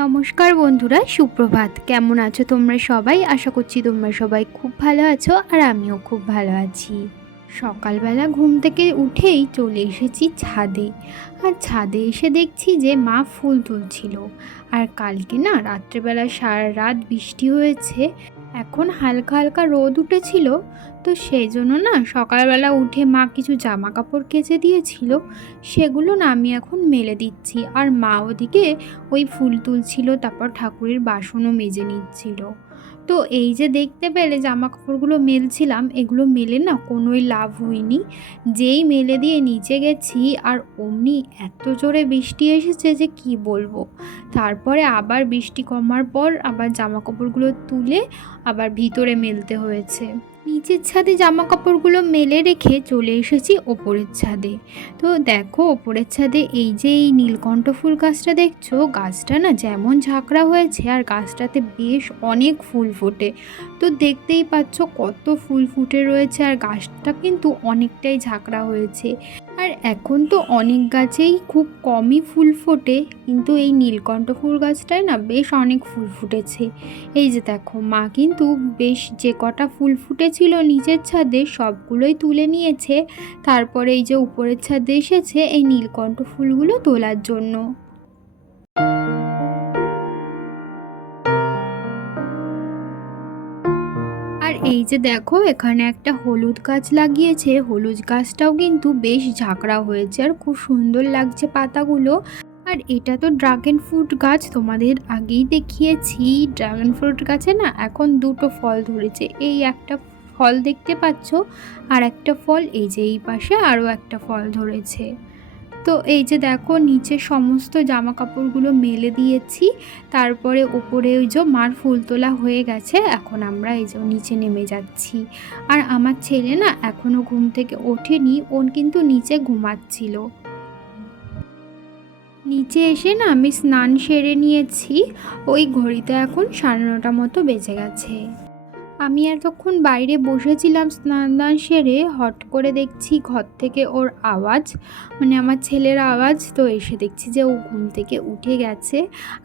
নমস্কার বন্ধুরা, সুপ্রভাত। কেমন আছো তোমরা সবাই? আশা করছি তোমরা সবাই খুব ভালো আছো আর আমিও খুব ভালো আছি। সকালবেলা ঘুম থেকে উঠেই চলে এসেছি ছাদে। আর ছাদে এসে দেখছি যে মা ফুল তুলছিল। আর কালকে না রাত্রেবেলা সারা রাত বৃষ্টি হয়েছে। এখন হালকা হালকা রোদ উঠেছিল, তো সেই জন্য না সকালবেলা উঠে মা কিছু জামা কাপড় কেচে দিয়েছিল, সেগুলো না আমি এখন মেলে দিচ্ছি। আর মা ওদিকে ওই ফুল তুলছিল, তারপর ঠাকুরের বাসনও মেজে নিচ্ছিল। তো এই যে দেখতে পেলে জামা কাপড়গুলো মেলছিলাম, এগুলো মেলে না কোনোই লাভ হয়নি। যেই মেলে দিয়ে নিচে গেছি আর অমনি এত জোরে বৃষ্টি এসেছে যে কি বলব। তারপরে আবার বৃষ্টি কমার পর আবার জামা কাপড়গুলো তুলে আবার ভিতরে মেলতে হয়েছে। নিচের ছাদে জামা কাপড়গুলো মেলে রেখে চলে এসেছি ওপরের ছাদে। তো দেখো, ওপরের ছাদে এই যে এই নীলকণ্ঠ ফুল গাছটা দেখছ, গাছটা না যেমন ঝাঁকড়া হয়েছে আর গাছটাতে বেশ অনেক ফুল ফোটে। তো দেখতেই পাচ্ছ কত ফুল ফুটে রয়েছে আর গাছটা কিন্তু অনেকটাই ঝাঁকড়া হয়েছে। আর এখন তো অনেক গাছেই খুব কমই ফুল ফোটে, কিন্তু এই নীলকণ্ঠ ফুল গাছটায় না বেশ অনেক ফুল ফুটেছে। এই যে দেখো, মা কিন্তু বেশ যে কটা ফুল ফুটেছিল নিচের ছাদে, সবগুলোই তুলে নিয়েছে। তারপরে এই যে উপরের ছাদে এসেছে এই নীলকণ্ঠ ফুলগুলো তোলার জন্য। আর এই যে দেখো, এখানে একটা হলুদ গাছ লাগিয়েছে। হলুদ গাছটাও কিন্তু বেশ ঝাঁকড়া হয়েছে আর খুব সুন্দর লাগছে পাতাগুলো। আর এটা তো ড্রাগন ফ্রুট গাছ, তোমাদের আগেই দেখিয়েছি। ড্রাগন ফ্রুট গাছে না এখন দুটো ফল ধরেছে। এই একটা ফল দেখতে পাচ্ছ, আর একটা ফল এই যে এই পাশে আরও একটা ফল ধরেছে। তো এই যে দেখো, নিচে সমস্ত জামা কাপড়গুলো মেলে দিয়েছি, তারপরে ওপরে ওই যে মার ফুল তোলা হয়ে গেছে, এখন আমরা এই যে নিচে নেমে যাচ্ছি। আর আমার ছেলে না এখনও ঘুম থেকে ওঠেনি, ওর কিন্তু নিচে ঘুমাচ্ছিল। নিচে এসে না আমি স্নান সেরে নিয়েছি, ওই ঘড়িতে এখন সাড়ে নটা মতো বেজে গেছে। আমি এতক্ষণ বাইরে বসেছিলাম স্নান দান সেরে, হট করে দেখছি ঘর থেকে ওর আওয়াজ মানে আমার ছেলের আওয়াজ, তো এসে দেখছি যে ও ঘুম থেকে উঠে গেছে।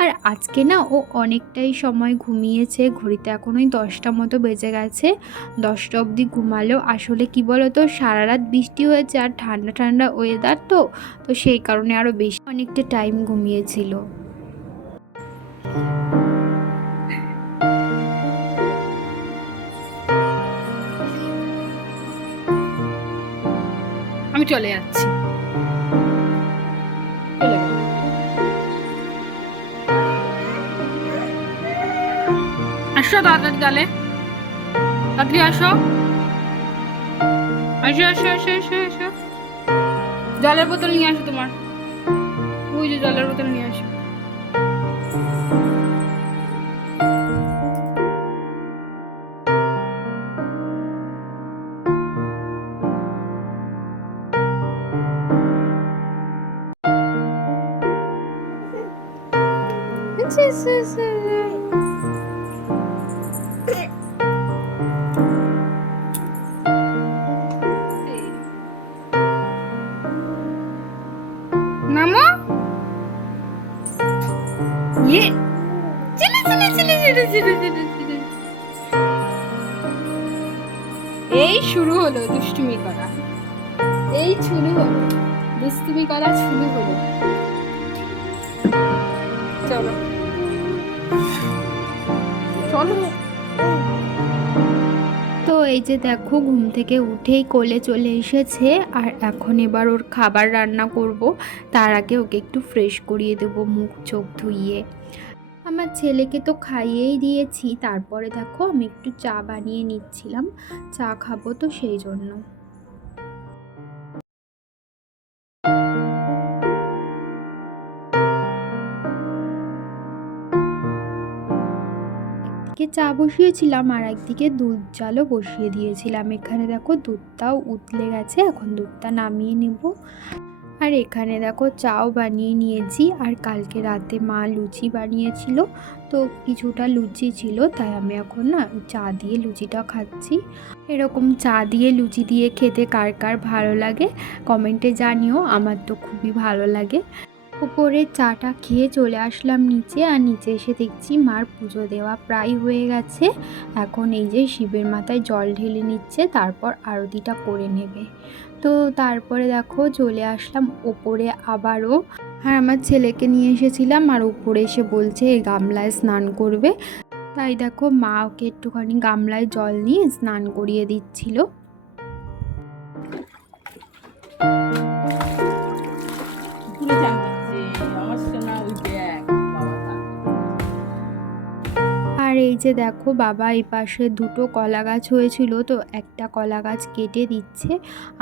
আর আজকে না ও অনেকটাই সময় ঘুমিয়েছে, ঘড়িতে এখন ওই দশটা মতো বেজে গেছে। দশটা অবধি ঘুমালো আসলে কি বলো তো সারা রাত বৃষ্টি হয়েছে আর ঠান্ডা ঠান্ডা ওয়েদার তো তো সেই কারণে আরও বেশি অনেকটা টাইম ঘুমিয়েছিল। চলে যাচ্ছি। আসো তাড়াতাড়ি তাহলে। তাড়াতাড়ি আসো। আসো আসো আসো আসো আসো। জলের বোতল নিয়ে আসো তোমার। ওই যে জলের বোতল নিয়ে আসো। নামো? ইয়ে। এই শুরু হলো দুষ্টুমি করা। এই শুরু হলো, দুষ্টুমি করা শুরু হলো। চলো। চলো তো এই যে দেখো, ঘুম থেকে উঠেই কোলে চলে এসেছে আর এখন এবার ওর খাবার রান্না করব। তার আগে ওকে একটু ফ্রেশ করিয়ে দেব মুখ চোখ ধুইয়ে। আমার ছেলেকে তো খাইয়েই দিয়েছি, তারপরে দেখো আমি একটু চা বানিয়ে নিচ্ছিলাম। চা খাব তো সেই জন্য। একদিকে চা বসিয়েছিলাম আর একদিকে দুধ জালও বসিয়ে দিয়েছিলাম। এখানে দেখো দুধটাও উতলে গেছে, এখন দুধটা নামিয়ে নেব। আর এখানে দেখো চাও বানিয়ে নিয়েছি আর কালকে রাতে মা লুচি বানিয়েছিল, তো কিছুটা লুচি ছিল, তাই আমি এখন না চা দিয়ে লুচিটা খাচ্ছি। এরকম চা দিয়ে লুচি দিয়ে খেতে কার কার ভালো লাগে? কমেন্টে জানিও, আমার তো খুবই ভালো লাগে। উপরে চাটা খেয়ে চলে আসলাম নিচে আর নিচে এসে দেখছি মার পুজো দেওয়া প্রায় হয়ে গেছে। এখন এই যে শিবের মাথায় জল ঢেলে নিচ্ছে, তারপর আরতিটা করে নেবে। তো তারপরে দেখো চলে আসলাম ওপরে আবারও। আর আমার ছেলেকে নিয়ে এসেছিলাম আর উপরে এসে বলছে এই গামলায় স্নান করবে। তাই দেখো মা ওকে একটুখানি গামলায় জল নিয়ে স্নান করিয়ে দিচ্ছিল। পুরো এই যে দেখো বাবা এই পাশে দুটো কলা গাছ হয়েছিল তো একটা কলা গাছ কেটে দিচ্ছে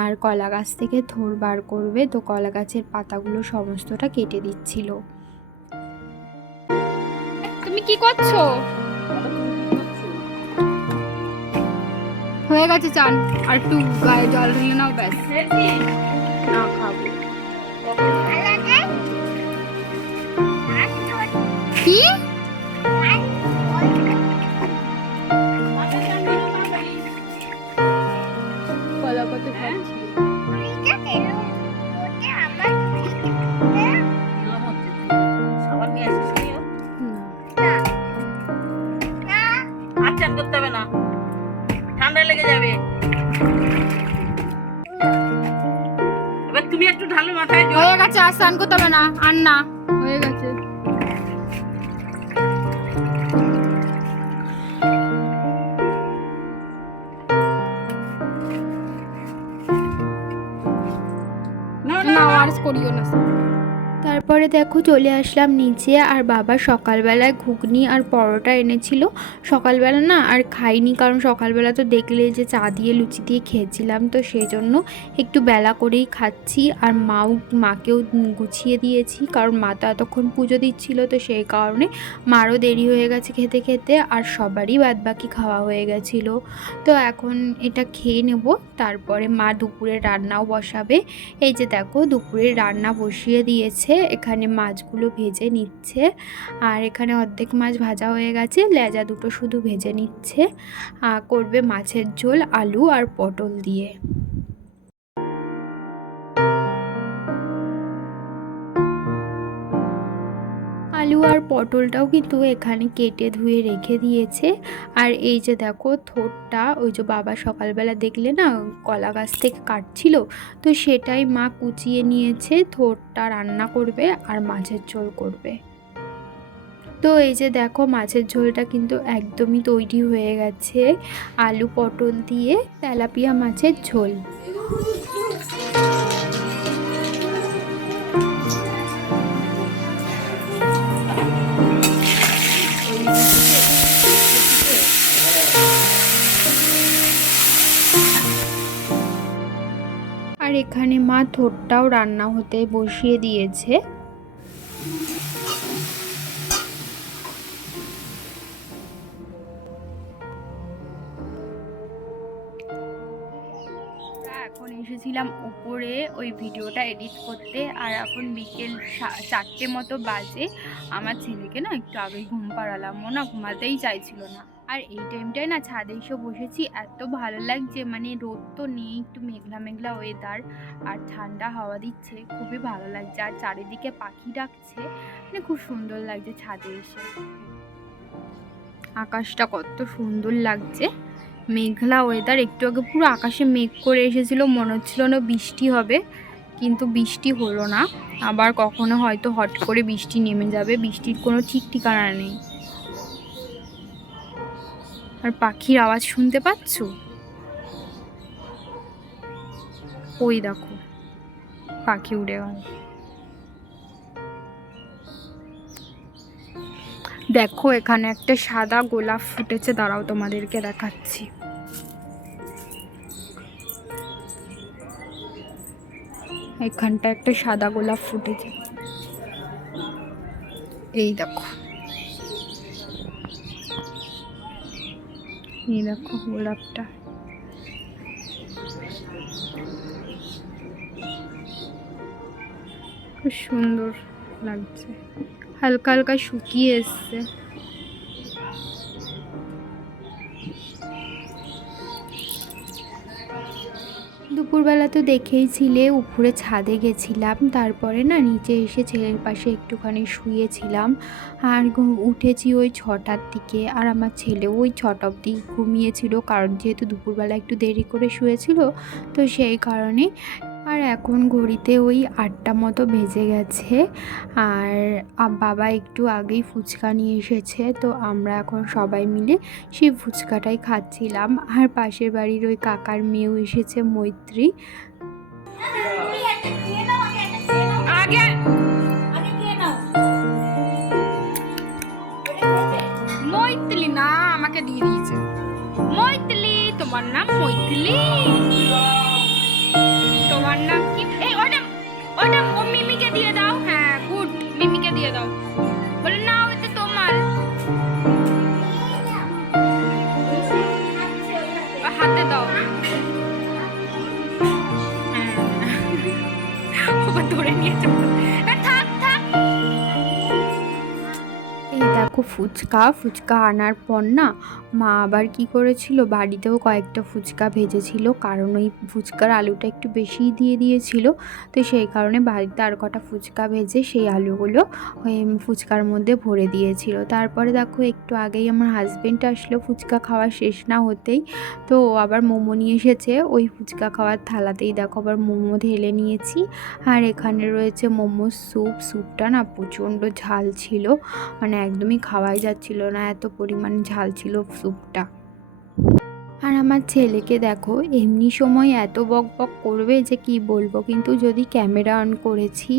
আর কলা গাছ থেকে থোর বার করবে তো কলা গাছের পাতাগুলো সমস্তটা কেটে দিচ্ছিল। তুমি কি করছ? হয়ে গেছে চান আর একটু গায়ে জল ঢেলে নাও ব্যাস। না খাব। কি? আর চান করতে হবে না। ঠান্ডা লেগে যাবে। এবার তুমি একটু ঢালো মাথায়। হয়ে গেছে আর স্নান করতে হবে না। আর না। করিও না তারপরে দেখো চলে আসলাম নিচে, আর বাবা সকালবেলায় ঘুগনি আর পরোটা এনেছিল। সকালবেলা না আর খাইনি, কারণ সকালবেলা তো দেখলে যে চা দিয়ে লুচি দিয়ে খেয়েছিলাম, তো সেই জন্য একটু বেলা করেই খাচ্ছি। আর মাও, মাকেও গুছিয়ে দিয়েছি, কারণ মা তো এতক্ষণ পুজো দিচ্ছিল, তো সেই কারণে মারও দেরি হয়ে গেছে খেতে খেতে, আর সবারই বাদবাকি খাওয়া হয়ে গেছিল। তো এখন এটা খেয়ে নেব, তারপরে মা দুপুরে রান্নাও বসাবে। এই যে দেখো, দুপুরে রান্না বসিয়ে দিয়েছে এখানে মাছগুলো ভেজে নিচ্ছে। আর এখানে অর্ধেক মাছ ভাজা হয়ে গেছে, লেজা দুটো শুধু ভেজে নিচ্ছে। করবে মাছের ঝোল, আলু আর পটল দিয়ে। আলু আর পটলটাও কিন্তু এখানে কেটে ধুয়ে রেখে দিয়েছে। আর এই যে দেখো থোটটা, ওই যে বাবা সকালবেলা দেখলে না কলা গাছ থেকে কাটছিল, তো সেটাই মা কুচিয়ে নিয়েছে, থোটটা রান্না করবে আর মাছের ঝোল করবে। তো এই যে দেখো মাছের ঝোলটা কিন্তু একদমই তৈরি হয়ে গেছে, আলু পটল দিয়ে তেলাপিয়া মাছের ঝোল। মা থোরটাও রান্না হতে বসিয়ে দিয়েছে। এখন এসেছিলাম উপরে ওই ভিডিওটা এডিট করতে, আর এখন বিকেল চারটে মতো বাজে। আমার ছেলেকে না একটু আগে ঘুম পাড়ালাম, ও না ঘুমাতেই চাইছিল না। আর এই টাইমটায় না ছাদে এসে বসেছি, এত ভালো লাগছে। মানে রোদ তো নেই, একটু মেঘলা মেঘলা ওয়েদার আর ঠান্ডা হাওয়া দিচ্ছে, খুবই ভালো লাগছে। আর চারিদিকে পাখি ডাকছে মানে খুব সুন্দর লাগছে ছাদে এসে। আকাশটা কত সুন্দর লাগছে। মেঘলা ওয়েদার একটু আগে পুরো আকাশে মেঘ করে এসেছিল, মনে হচ্ছিল না বৃষ্টি হবে, কিন্তু বৃষ্টি হলো না। আবার কখনো হয়তো হট করে বৃষ্টি নেমে যাবে, বৃষ্টির কোনো ঠিক ঠিকানা নেই। আর পাখির আওয়াজ শুনতে পাচ্ছ? ওই দেখো, পাখি উড়ে গেল। দেখো, এখানে একটা সাদা গোলাপ ফুটেছে, দাঁড়াও তোমাদেরকে দেখাচ্ছি। এখানটা একটা সাদা গোলাপ ফুটেছে। এই দেখো। এই দেখো গোলাপটা। খুব সুন্দর লাগছে। হালকা হালকা শুকিয়ে এসছে। দুপুরবেলা তো দেখেইছিলে উপরে ছাদে গেছিলাম, তারপরে না নিচে এসে ছেলের পাশে একটুখানি শুয়েছিলাম, আর উঠেছি ওই ছটার দিকে, আর আমার ছেলে ওই ছটা অবধি ঘুমিয়েছিল, কারণ যেহেতু দুপুরবেলা একটু দেরি করে শুয়েছিল, তো সেই কারণে আর এখন ঘড়িতে ওই আটটা মতো বেজে গেছে। আর বাবা একটু আগেই ফুচকা নিয়ে এসেছে, তো আমরা এখন সবাই মিলে সেই ফুচকাটাই খাচ্ছিলাম। আর পাশের বাড়ির ওই কাকার মেয়েও এসেছে, মৈত্রী। না, আমাকে দিয়ে দিয়েছে। তোমার নাম তোমার নাম কি এই ওটা ওটা ও মিমিকে দিয়ে দাও হ্যাঁ গুড মিমিকে দিয়ে দাও দেখো ফুচকা ফুচকা আনার পর না মা আবার কি করেছিল? বাড়িতেও কয়েকটা ফুচকা ভেজেছিল, কারণ ওই ফুচকার আলুটা একটু বেশিই দিয়ে দিয়েছিল। তো সেই কারণে বাড়িতে আর কটা ফুচকা ভেজে সেই আলুগুলো ওই ফুচকার মধ্যে ভরে দিয়েছিল। তারপরে দেখো একটু আগেই আমার হাজবেন্ড আসলো, ফুচকা খাওয়া শেষ না হতেই। তো আবার মোমো নিয়ে এসেছে, ওই ফুচকা খাওয়ার থালাতেই দেখো আবার মোমো ঢেলে নিয়েছি। আর এখানে রয়েছে মোমো স্যুপ স্যুপটা না প্রচণ্ড ঝাল ছিল। মানে একদমই খাওয়াই যাচ্ছিল না, এত পরিমাণ ঝাল ছিল স্যুপটা। আর আমার ছেলেকে দেখো, এমনি সময় এত বক বক করবে যে কি বলব? কিন্তু যদি ক্যামেরা অন করেছি,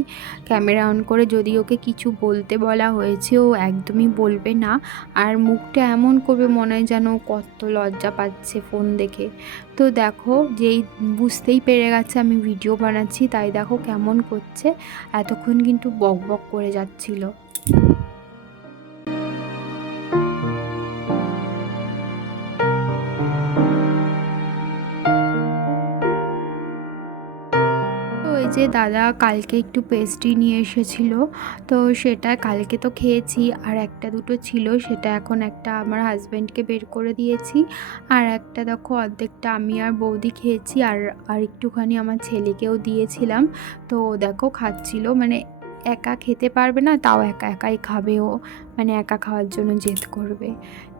ক্যামেরা অন করে যদি ওকে কিছু বলতে বলা হয়েছে, ও একদমই বলবে না। আর মুখটা এমন করবে মনে হয় যেন কত লজ্জা পাচ্ছে ফোন দেখে। তো দেখো, যেই বুঝতেই পেরে গেছে আমি ভিডিও বানাচ্ছি, তাই দেখো কেমন করছে। এতক্ষণ কিন্তু বক বক করে যাচ্ছিল। তো দাদা কালকে একটু পেস্ট্রি নিয়ে এসেছিল। তো সেটা কালকে তো খেয়েছি, আর একটা দুটো ছিল, সেটা এখন একটা আমার হাজব্যান্ডকে বের করে দিয়েছি। আর একটা দেখো, অর্ধেকটা আমি আর বৌদি খেয়েছি, আর আর একটুখানি আমার ছেলেকেও দিয়েছিলাম। তো দেখো খাচ্ছিল মানে একা খেতে পারবে না, তাও একা একাই খাবে ও। মানে একা খাওয়ার জন্য জেদ করবে।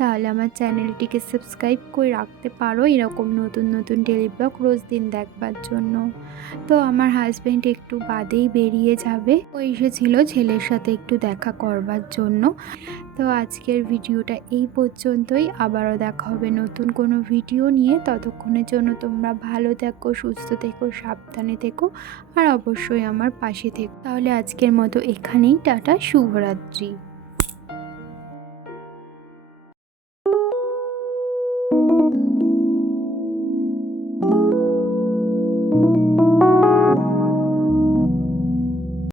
তাহলে আমার চ্যানেলটিকে সাবস্ক্রাইব করে রাখতে পারো। এরকম নতুন নতুন ডেলি ব্লগ রোজ দিন দেখবার জন্য। তো আমার হাজব্যান্ড একটু বাদেই বেরিয়ে যাবে। ও এসেছিল ছেলের সাথে একটু দেখা করবার জন্য। তো আজকের ভিডিওটা এই পর্যন্তই। আবারও দেখা হবে নতুন কোনো ভিডিও নিয়ে। ততক্ষণের জন্য তোমরা ভালো থেকো, সুস্থ থেকো, সাবধানে থেকো, আর অবশ্যই আমার পাশে থেকো। তাহলে আজকের মতো এখানেই। টাটা, শুভরাত্রি।